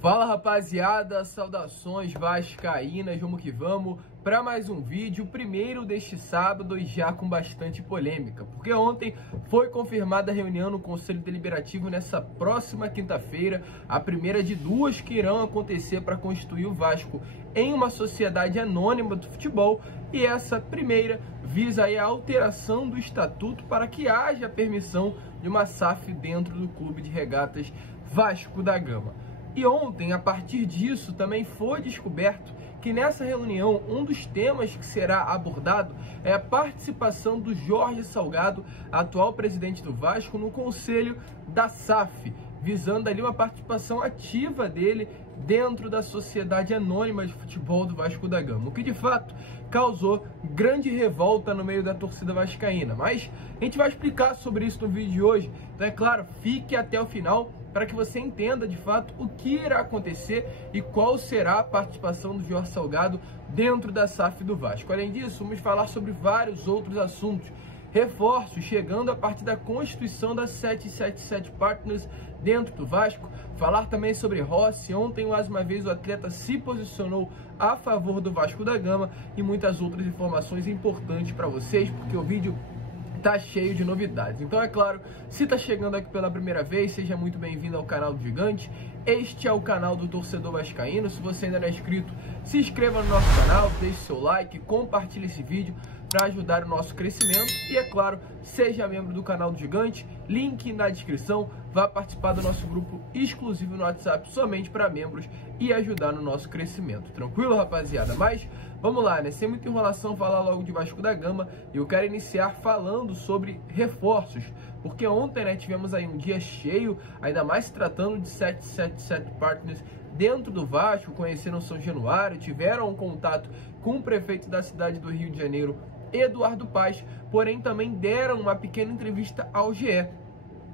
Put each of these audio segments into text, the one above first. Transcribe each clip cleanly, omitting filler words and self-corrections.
Fala rapaziada, saudações vascaínas, vamos que vamos para mais um vídeo, o primeiro deste sábado e já com bastante polêmica, porque ontem foi confirmada a reunião no Conselho Deliberativo nessa próxima quinta-feira, a primeira de duas que irão acontecer para constituir o Vasco em uma sociedade anônima do futebol, e essa primeira visa aí a alteração do estatuto para que haja permissão de uma SAF dentro do Clube de Regatas Vasco da Gama. E ontem, a partir disso, também foi descoberto que nessa reunião, um dos temas que será abordado é a participação do Jorge Salgado, atual presidente do Vasco, no conselho da SAF, visando ali uma participação ativa dele dentro da Sociedade Anônima de Futebol do Vasco da Gama, o que de fato causou grande revolta no meio da torcida vascaína. Mas a gente vai explicar sobre isso no vídeo de hoje, então é claro, fique até o final para que você entenda de fato o que irá acontecer e qual será a participação do Jorge Salgado dentro da SAF do Vasco. Além disso, vamos falar sobre vários outros assuntos, reforços chegando a partir da constituição da 777 Partners dentro do Vasco, falar também sobre Rossi. Ontem, mais uma vez, o atleta se posicionou a favor do Vasco da Gama e muitas outras informações importantes para vocês, porque o vídeo tá cheio de novidades. Então, é claro, se tá chegando aqui pela primeira vez, seja muito bem-vindo ao canal do Gigante. Este é o canal do torcedor vascaíno. Se você ainda não é inscrito, se inscreva no nosso canal, deixe seu like, compartilhe esse vídeo para ajudar o nosso crescimento. E, é claro, seja membro do canal do Gigante, link na descrição. Vá participar do nosso grupo exclusivo no WhatsApp somente para membros e ajudar no nosso crescimento. Tranquilo, rapaziada? Mas vamos lá, né? Sem muita enrolação, falar logo de Vasco da Gama. E eu quero iniciar falando sobre reforços, porque ontem, né, tivemos aí um dia cheio, ainda mais se tratando de 777 Partners dentro do Vasco. Conheceram São Januário, tiveram um contato com o prefeito da cidade do Rio de Janeiro, Eduardo Paes, porém também deram uma pequena entrevista ao GE.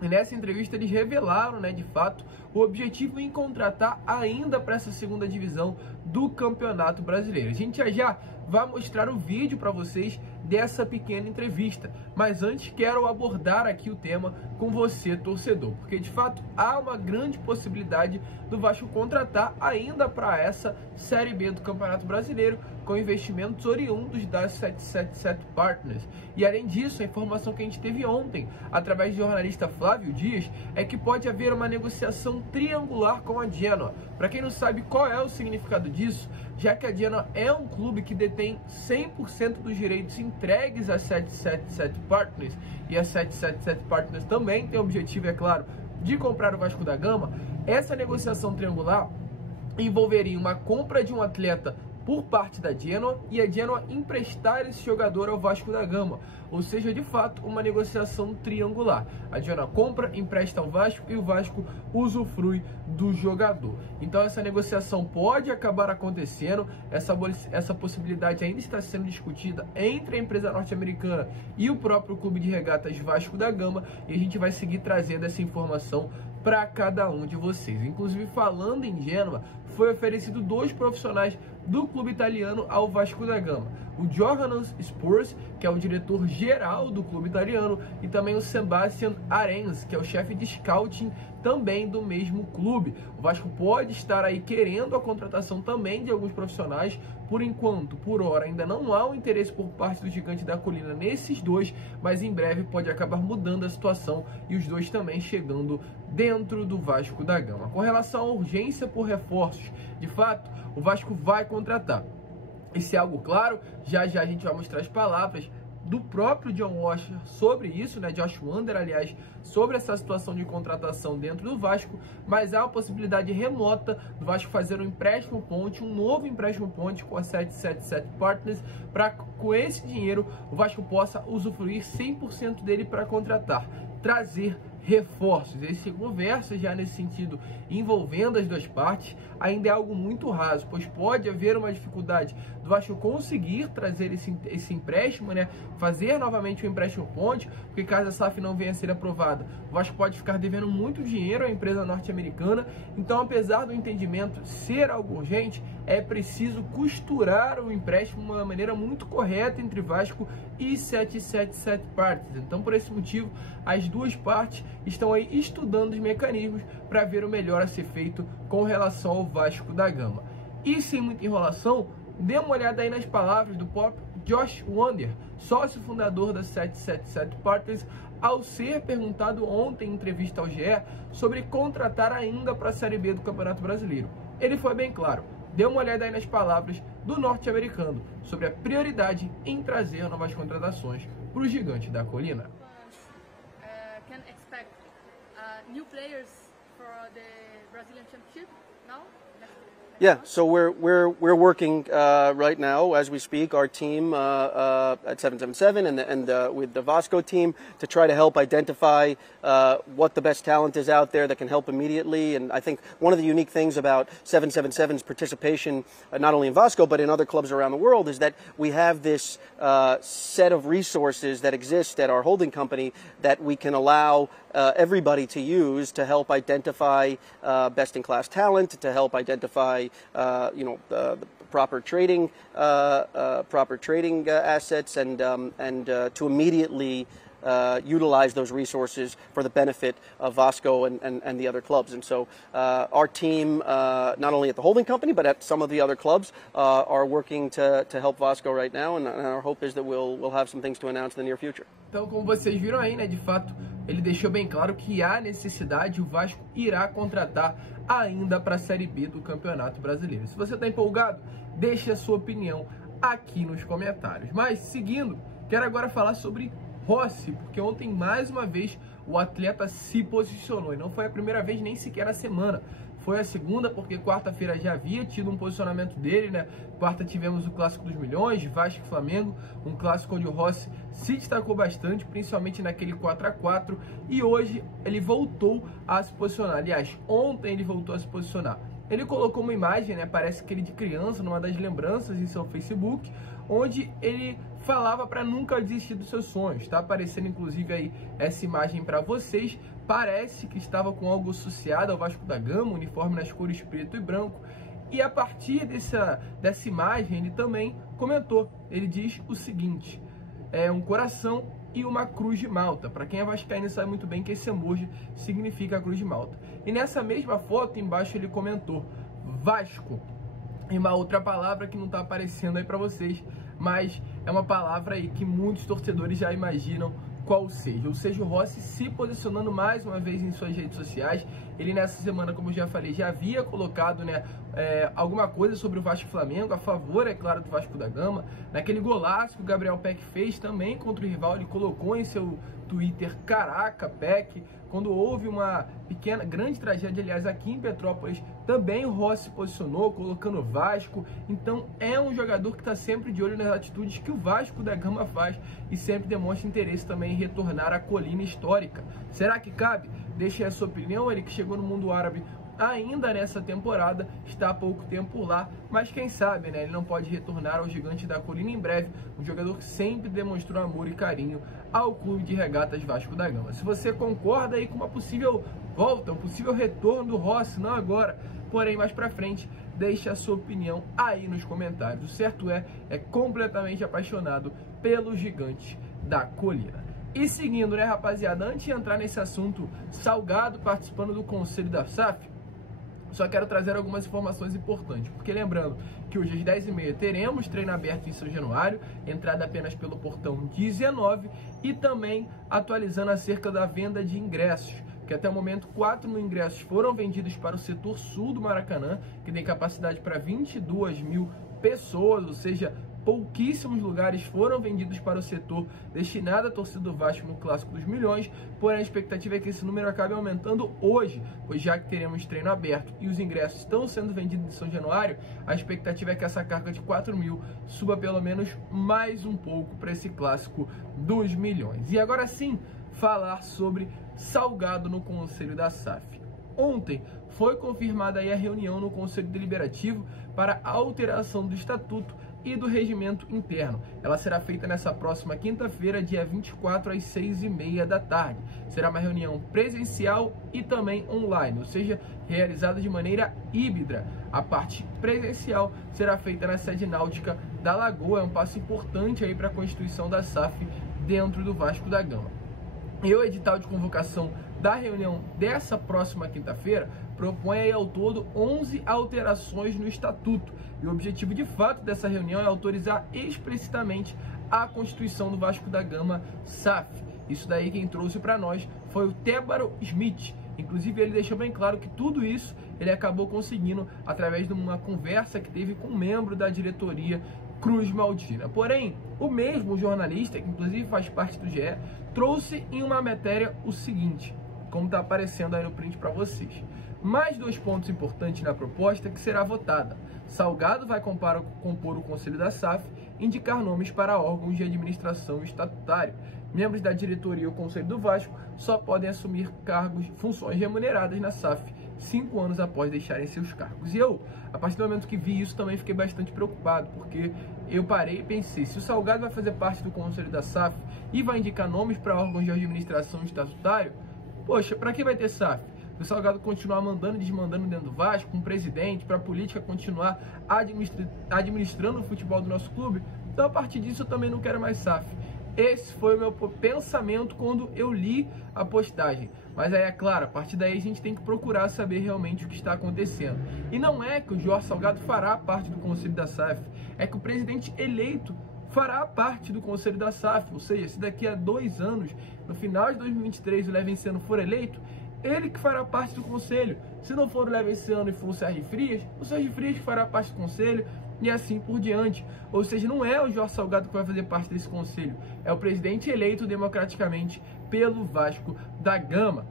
E nessa entrevista eles revelaram, né, de fato, o objetivo em contratar ainda para essa segunda divisão do Campeonato Brasileiro. A gente já vai mostrar o vídeo para vocês dessa pequena entrevista, mas antes quero abordar aqui o tema com você, torcedor, porque de fato há uma grande possibilidade do Vasco contratar ainda para essa Série B do Campeonato Brasileiro com investimentos oriundos das 777 Partners. E além disso, a informação que a gente teve ontem, através do jornalista Flávio Dias, é que pode haver uma negociação triangular com a Genoa. Para quem não sabe qual é o significado disso, já que a Genoa é um clube que detém 100% dos direitos entregues às 777 Partners, e a 777 Partners também tem o objetivo, é claro, de comprar o Vasco da Gama, essa negociação triangular envolveria uma compra de um atleta por parte da Genoa e a Genoa emprestar esse jogador ao Vasco da Gama, ou seja, de fato, uma negociação triangular. A Genoa compra, empresta ao Vasco e o Vasco usufrui do jogador. Então essa negociação pode acabar acontecendo, essa possibilidade ainda está sendo discutida entre a empresa norte-americana e o próprio Clube de Regatas Vasco da Gama, e a gente vai seguir trazendo essa informação para cada um de vocês. Inclusive, falando em Genoa, foi oferecido 2 profissionais do clube italiano ao Vasco da Gama: o Johannes Spurs, que é o diretor-geral do clube italiano, e também o Sebastian Arens, que é o chefe de scouting também do mesmo clube. O Vasco pode estar aí querendo a contratação também de alguns profissionais. Por enquanto, por hora, ainda não há um interesse por parte do Gigante da Colina nesses 2, mas em breve pode acabar mudando a situação e os 2 também chegando dentro do Vasco da Gama. Com relação à urgência por reforços, de fato, o Vasco vai contratar. Isso é algo claro, já a gente vai mostrar as palavras do próprio John Washer sobre isso, né, Josh Wander, aliás, sobre essa situação de contratação dentro do Vasco, mas há uma possibilidade remota do Vasco fazer um empréstimo ponte, um novo empréstimo ponte com a 777 Partners, para com esse dinheiro o Vasco possa usufruir 100% dele para contratar, trazer reforços. Esse conversa já nesse sentido envolvendo as 2 partes ainda é algo muito raso, pois pode haver uma dificuldade do Vasco conseguir trazer esse empréstimo, né, fazer novamente o empréstimo ponte, porque caso a SAF não venha a ser aprovada, o Vasco pode ficar devendo muito dinheiro à empresa norte-americana. Então, apesar do entendimento ser algo urgente, é preciso costurar o empréstimo de uma maneira muito correta entre Vasco e 777 Partners. Então, por esse motivo, as duas partes estão aí estudando os mecanismos para ver o melhor a ser feito com relação ao Vasco da Gama. E sem muita enrolação, dê uma olhada aí nas palavras do próprio Josh Wander, sócio fundador da 777 Partners, ao ser perguntado ontem em entrevista ao GE sobre contratar ainda para a Série B do Campeonato Brasileiro. Ele foi bem claro. Dê uma olhada aí nas palavras do norte-americano sobre a prioridade em trazer novas contratações para o gigante da colina. Can expect new players for the Brazilian Championship now? Yeah, so we're working right now as we speak. Our team at 777 and with the Vasco team to try to help identify what the best talent is out there that can help immediately. And I think one of the unique things about 777's participation, not only in Vasco but in other clubs around the world, is that we have this set of resources that exist at our holding company that we can allow everybody to use to help identify best-in-class talent, to help identify the proper trading assets, and to immediately utilize those resources for the benefit of Vasco and the other clubs. And so our team, not only at the holding company, but at some of the other clubs, are working to help Vasco right now, and our hope is that we'll have some things to announce in the near future. Então, como vocês viram aí, né, de fato, ele deixou bem claro que há necessidade, o Vasco irá contratar ainda para a Série B do Campeonato Brasileiro. Se você está empolgado, deixe a sua opinião aqui nos comentários. Mas, seguindo, quero agora falar sobre Rossi, porque ontem, mais uma vez, o atleta se posicionou. E não foi a primeira vez, nem sequer na semana. Foi a segunda, porque quarta-feira já havia tido um posicionamento dele, né? Quarta tivemos o Clássico dos Milhões, Vasco e Flamengo, um clássico onde o Rossi se destacou bastante, principalmente naquele 4-4, e hoje ele voltou a se posicionar. Aliás, ontem ele voltou a se posicionar. Ele colocou uma imagem, né? Parece que ele de criança, numa das lembranças em seu Facebook, onde ele falava para nunca desistir dos seus sonhos. Está aparecendo inclusive aí essa imagem para vocês. Parece que estava com algo associado ao Vasco da Gama, uniforme nas cores preto e branco. E a partir dessa imagem ele também comentou. Ele diz o seguinte: é um coração e uma cruz de Malta. Para quem é vascaíno sabe muito bem que esse emoji significa a cruz de Malta. E nessa mesma foto embaixo ele comentou Vasco. E uma outra palavra que não está aparecendo aí para vocês, mas é uma palavra aí que muitos torcedores já imaginam qual seja. Ou seja, o Rossi se posicionando mais uma vez em suas redes sociais. Ele nessa semana, como eu já falei, já havia colocado, né, alguma coisa sobre o Vasco e Flamengo, a favor, é claro, do Vasco da Gama. Naquele golaço que o Gabriel Peck fez também contra o rival, ele colocou em seu Twitter, caraca, Peck. Quando houve uma grande tragédia, aliás, aqui em Petrópolis, também o Rossi se posicionou, colocando o Vasco. Então é um jogador que está sempre de olho nas atitudes que o Vasco da Gama faz e sempre demonstra interesse também em retornar à colina histórica. Será que cabe? Deixe a sua opinião. Ele que chegou no mundo árabe ainda nessa temporada, está há pouco tempo lá, mas quem sabe, né, ele não pode retornar ao gigante da colina em breve, um jogador que sempre demonstrou amor e carinho ao clube de regatas Vasco da Gama. Se você concorda aí com uma possível volta, um possível retorno do Rossi, não agora, porém mais pra frente, deixe a sua opinião aí nos comentários. O certo é completamente apaixonado pelo gigante da colina. E seguindo, né, rapaziada, antes de entrar nesse assunto, Salgado participando do conselho da SAF, só quero trazer algumas informações importantes, porque lembrando que hoje às 10h30 teremos treino aberto em São Januário, entrada apenas pelo portão 19, e também atualizando acerca da venda de ingressos, que até o momento 4 mil ingressos foram vendidos para o setor sul do Maracanã, que tem capacidade para 22 mil pessoas, ou seja, pouquíssimos lugares foram vendidos para o setor destinado à torcida do Vasco no Clássico dos Milhões, porém a expectativa é que esse número acabe aumentando hoje, pois já que teremos treino aberto e os ingressos estão sendo vendidos em São Januário, a expectativa é que essa carga de 4 mil suba pelo menos mais um pouco para esse Clássico dos Milhões. E agora sim, falar sobre Salgado no Conselho da SAF. Ontem foi confirmada aí a reunião no Conselho Deliberativo para a alteração do Estatuto e do regimento interno. Ela será feita nessa próxima quinta-feira, dia 24, às 6h30 da tarde. Será uma reunião presencial e também online, ou seja, realizada de maneira híbrida. A parte presencial será feita na sede náutica da Lagoa, é um passo importante aí para a constituição da SAF dentro do Vasco da Gama. E o edital de convocação da reunião dessa próxima quinta-feira propõe aí ao todo 11 alterações no estatuto. E o objetivo de fato dessa reunião é autorizar explicitamente a constituição do Vasco da Gama SAF. Isso daí quem trouxe para nós foi o Tébaro Smith. Inclusive ele deixou bem claro que tudo isso ele acabou conseguindo através de uma conversa que teve com um membro da diretoria Cruz Maltina. Porém, o mesmo jornalista, que inclusive faz parte do GE, trouxe em uma matéria o seguinte, como está aparecendo aí no print para vocês. Mais 2 pontos importantes na proposta que será votada. Salgado vai compor o Conselho da SAF, indicar nomes para órgãos de administração estatutário. Membros da diretoria e o Conselho do Vasco só podem assumir funções remuneradas na SAF 5 anos após deixarem seus cargos. E eu, a partir do momento que vi isso, também fiquei bastante preocupado, porque eu parei e pensei, se o Salgado vai fazer parte do Conselho da SAF e vai indicar nomes para órgãos de administração estatutário, poxa, para que vai ter SAF? O Salgado continuar mandando e desmandando dentro do Vasco, com um presidente, para a política continuar administrando o futebol do nosso clube, então a partir disso eu também não quero mais SAF. Esse foi o meu pensamento quando eu li a postagem. Mas aí, é claro, a partir daí a gente tem que procurar saber realmente o que está acontecendo. E não é que o Jorge Salgado fará parte do Conselho da SAF, é que o presidente eleito fará parte do Conselho da SAF. Ou seja, se daqui a 2 anos, no final de 2023, o Levenciano for eleito, ele que fará parte do Conselho. Se não for o Levenciano e for o Sérgio Frias que fará parte do Conselho, e assim por diante. Ou seja, não é o Jorge Salgado que vai fazer parte desse conselho, é o presidente eleito democraticamente pelo Vasco da Gama.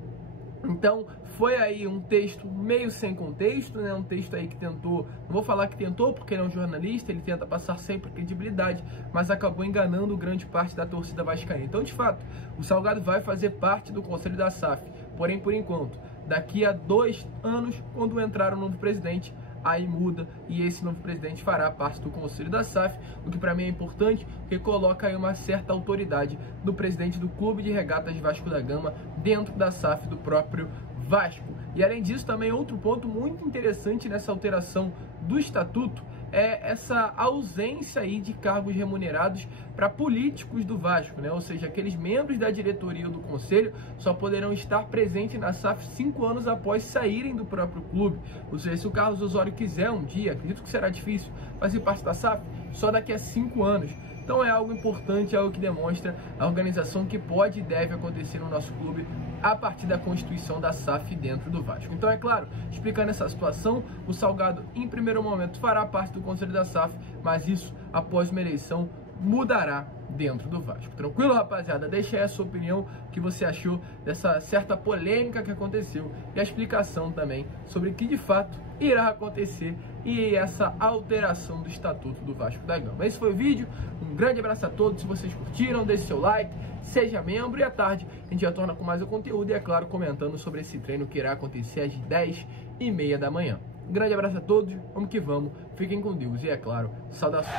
Então, foi aí um texto meio sem contexto, né? Um texto aí que tentou, não vou falar que tentou porque ele é um jornalista, ele tenta passar sempre credibilidade, mas acabou enganando grande parte da torcida vascaína. Então, de fato, o Salgado vai fazer parte do Conselho da SAF, porém, por enquanto, daqui a 2 anos, quando entrar o novo presidente, aí muda e esse novo presidente fará parte do Conselho da SAF, o que para mim é importante, porque coloca aí uma certa autoridade do presidente do Clube de Regatas Vasco da Gama dentro da SAF do próprio Vasco. E além disso, também outro ponto muito interessante nessa alteração do estatuto é essa ausência aí de cargos remunerados para políticos do Vasco, né? Ou seja, aqueles membros da diretoria ou do conselho só poderão estar presentes na SAF 5 anos após saírem do próprio clube. Ou seja, se o Carlos Osório quiser um dia, acredito que será difícil, fazer parte da SAF só daqui a 5 anos. Então é algo importante, é algo que demonstra a organização que pode e deve acontecer no nosso clube a partir da constituição da SAF dentro do Vasco. Então, é claro, explicando essa situação, o Salgado, em primeiro momento, fará parte do Conselho da SAF, mas isso, após uma eleição, mudará dentro do Vasco. Tranquilo, rapaziada? Deixa aí a sua opinião, o que você achou dessa certa polêmica que aconteceu e a explicação também sobre o que de fato irá acontecer e essa alteração do Estatuto do Vasco da Gama. Esse foi o vídeo, um grande abraço a todos, se vocês curtiram, deixe seu like, seja membro e à tarde a gente retorna com mais o conteúdo e, é claro, comentando sobre esse treino que irá acontecer às 10h30 da manhã. Um grande abraço a todos, vamos que vamos, fiquem com Deus e, é claro, saudações.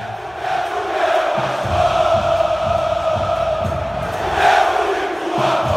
Oh!